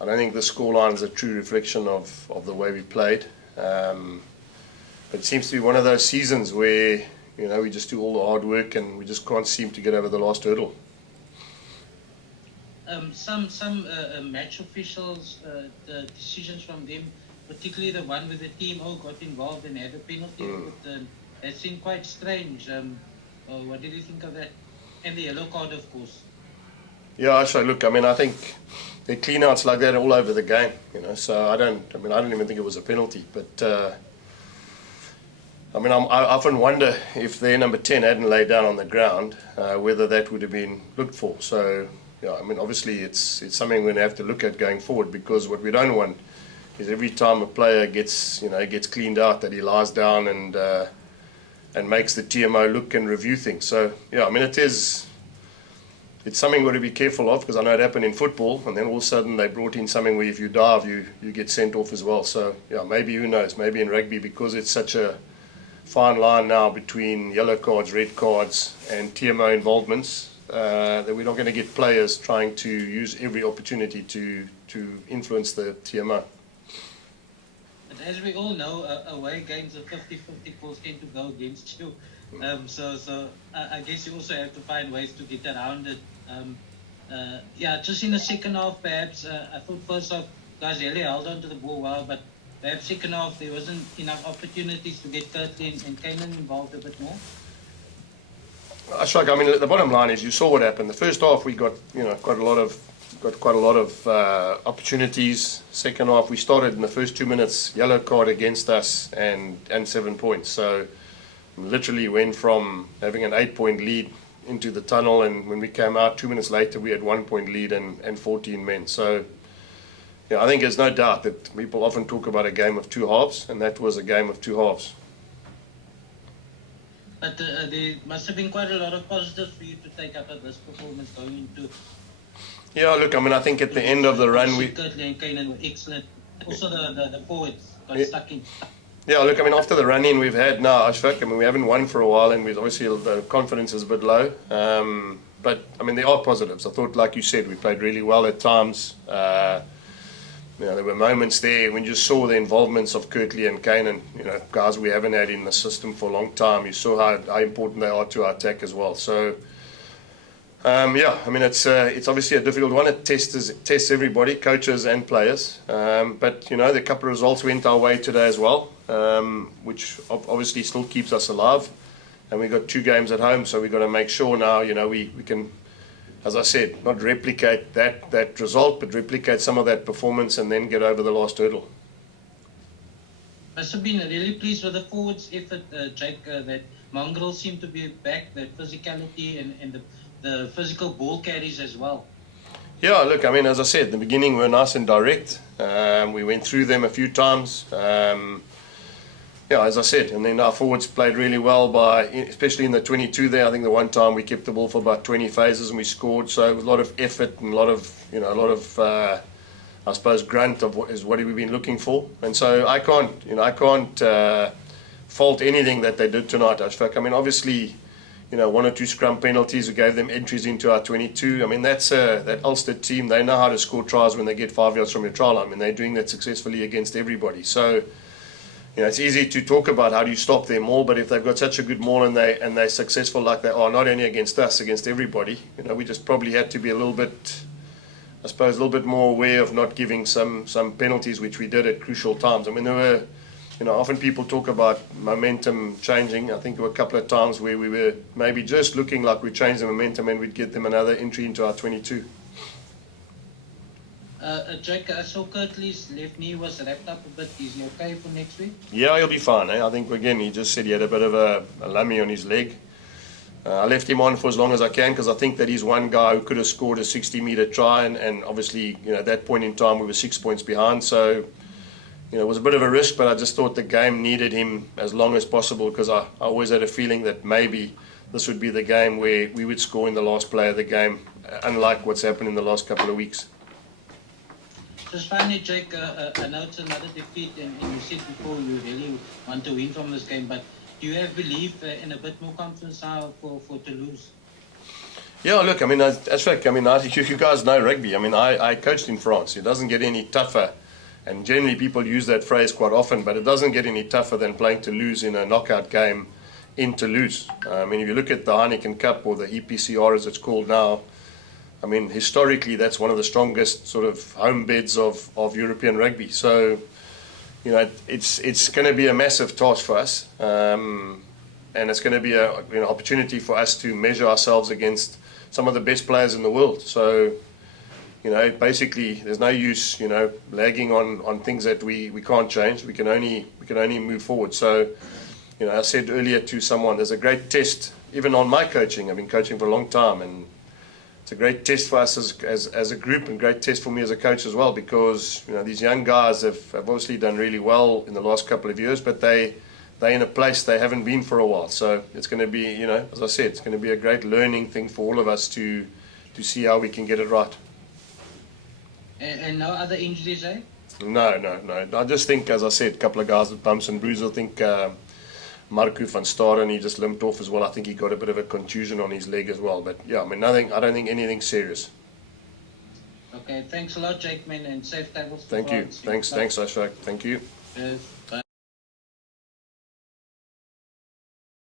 I don't think the scoreline is a true reflection of the way we played. It seems to be one of those seasons where, we just do all the hard work and we just can't seem to get over the last hurdle. Some match officials, the decisions from them, particularly the one with the TMO got involved and had a penalty, that seemed quite strange. What did you think of that? And the yellow card, of course. Yeah, so look, I think there are clean-outs like that all over the game, so I don't even think it was a penalty, but I often wonder if their number 10 hadn't laid down on the ground, whether that would have been looked for. So, yeah, obviously it's something we're going to have to look at going forward, because what we don't want is every time a player gets cleaned out, that he lies down and makes the TMO look and review things. So, yeah, it's something we've got to be careful of, because I know it happened in football, and then all of a sudden they brought in something where if you dive, you get sent off as well. So, yeah, maybe, who knows, maybe in rugby, because it's such a fine line now between yellow cards, red cards, and TMO involvements, that we're not going to get players trying to use every opportunity to influence the TMO. But as we all know, away games of 50-50 calls tend to go against you. So I guess you also have to find ways to get around it. Just in the second half, perhaps, I thought first half, guys really held on to the ball well, but perhaps second half there wasn't enough opportunities to get Kirtley and Kainan involved a bit more. Ashok, the bottom line is you saw what happened. The first half we got quite a lot of opportunities. Second half we started in the first 2 minutes, yellow card against us and 7 points. So literally went from having an 8-point lead into the tunnel, and when we came out 2 minutes later we had 1 point lead and 14 men. So I think there's no doubt that people often talk about a game of two halves, and that was a game of two halves. But there must have been quite a lot of positives for you to take out of this performance going into. Yeah, look, I think at the end of the run, Kirtley and Kainan were excellent. Also the forwards got stuck in. Yeah, look, after the run-in we've had now, Ashfaq, we haven't won for a while, and obviously the confidence is a bit low. But, there are positives. I thought, like you said, we played really well at times. There were moments there when you saw the involvements of Kirtley and Kainan, guys we haven't had in the system for a long time. You saw how important they are to our attack as well. So, it's obviously a difficult one. It tests everybody, coaches and players. But, the couple of results went our way today as well, which obviously still keeps us alive. And we've got 2 games at home, so we've got to make sure now, we can, as I said, not replicate that result, but replicate some of that performance and then get over the last hurdle. Must have been really pleased with the forwards' effort, Jake, that Mongrel seemed to be back, that physicality and the physical ball carries as well. Yeah, look, as I said, in the beginning we were nice and direct. We went through them a few times. As I said, and then our forwards played really well, especially in the 22 there. I think the one time we kept the ball for about 20 phases and we scored. So it was a lot of effort and a lot of I suppose grunt of what have we been looking for. And so I can't fault anything that they did tonight, Ashfaq. Obviously, 1 or 2 scrum penalties. We gave them entries into our 22. That's that Ulster team. They know how to score tries when they get 5 yards from your try line. They're doing that successfully against everybody. So. It's easy to talk about how do you stop their maul, but if they've got such a good maul and they're successful like they are, not only against us, against everybody, we just probably had to be a little bit more aware of not giving some penalties, which we did at crucial times. There were, often people talk about momentum changing. I think there were a couple of times where we were maybe just looking like we changed the momentum and we'd get them another entry into our 22. Jake, I saw Kirtley's left knee was wrapped up a bit. Is he okay for next week? Yeah, he'll be fine. I think, again, he just said he had a bit of a lummy on his leg. I left him on for as long as I can, because I think that he's one guy who could have scored a 60-metre try, and obviously, at that point in time we were 6 points behind, so it was a bit of a risk, but I just thought the game needed him as long as possible, because I always had a feeling that maybe this would be the game where we would score in the last play of the game, unlike what's happened in the last couple of weeks. Just finally, Jake, I know it's another defeat, and you said before you really want to win from this game, but do you have belief and a bit more confidence now for Toulouse? Yeah, look, I mean, as fact, I mean, you guys know rugby. I mean, I coached in France. It doesn't get any tougher, and generally people use that phrase quite often, but it doesn't get any tougher than playing to lose in a knockout game in Toulouse. I mean, if you look at the Heineken Cup, or the EPCR as it's called now, I mean, historically, that's one of the strongest sort of home beds of European rugby. So, you know, it's going to be a massive task for us, and it's going to be a opportunity for us to measure ourselves against some of the best players in the world. So, you know, basically, there's no use, you know, lagging on things that we can't change. We can only move forward. So, you know, I said earlier to someone, there's a great test, even on my coaching. I've been coaching for a long time, and it's a great test for us as a group, and great test for me as a coach as well, because, you know, these young guys have obviously done really well in the last couple of years, but they're in a place they haven't been for a while. So it's going to be, you know, as I said, it's going to be a great learning thing for all of us to see how we can get it right. And no other injuries, eh? No. I just think, as I said, a couple of guys with bumps and bruises. I think Marco van Staren, he just limped off as well. I think he got a bit of a contusion on his leg as well. But yeah, I mean, nothing. I don't think anything serious. Okay, thanks a lot, Jake, man, and safe travels. Thank you. Thanks, Ashfaq. Thank you. Yes, bye.